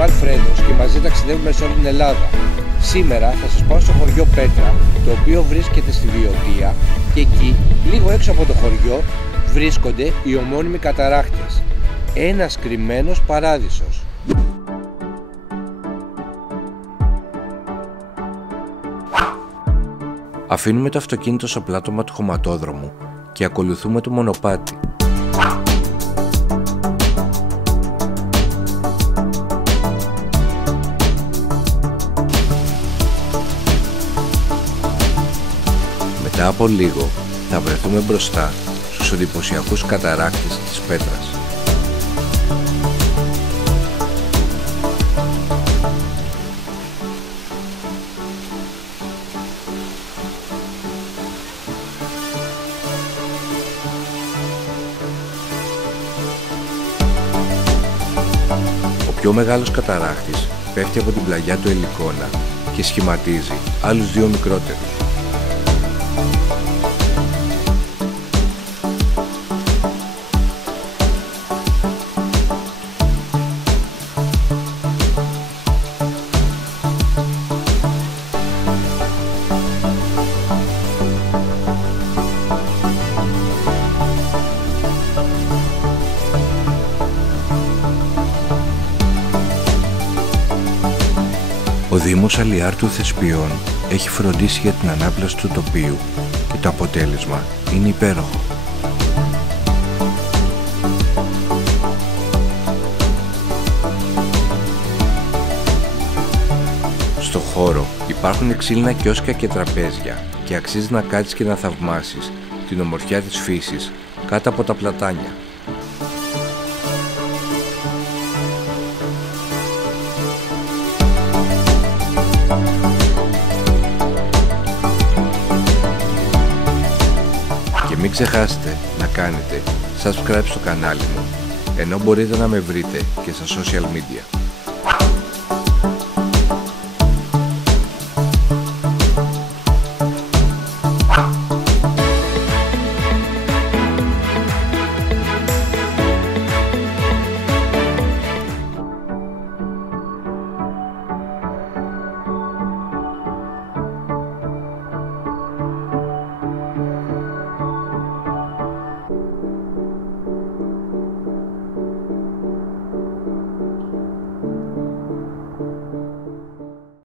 smart φρένους και μαζί ταξιδεύουμε σε όλη την Ελλάδα. Σήμερα θα σας πάω στο χωριό Πέτρα, το οποίο βρίσκεται στη Βιωτία, και εκεί, λίγο έξω από το χωριό, βρίσκονται οι ομώνυμοι καταράχτες. Ένας κρυμμένος παράδεισος. Αφήνουμε το αυτοκίνητο στο πλάτωμα του χωματόδρομου και ακολουθούμε το μονοπάτι. Μετά από λίγο θα βρεθούμε μπροστά στους εντυπωσιακούς καταρράκτες της Πέτρας. Ο πιο μεγάλος καταρράκτης πέφτει από την πλαγιά του Ελικόνα και σχηματίζει άλλους δύο μικρότερους. Ο Δήμος Αλιάρτου Θεσπιών έχει φροντίσει για την ανάπλαση του τοπίου και το αποτέλεσμα είναι υπέροχο. Στο χώρο υπάρχουν ξύλινα κιόσκα και τραπέζια και αξίζει να κάτσεις και να θαυμάσεις την ομορφιά της φύσης κάτω από τα πλατάνια. Και μην ξεχάσετε να κάνετε subscribe στο κανάλι μου, ενώ μπορείτε να με βρείτε και στα social media.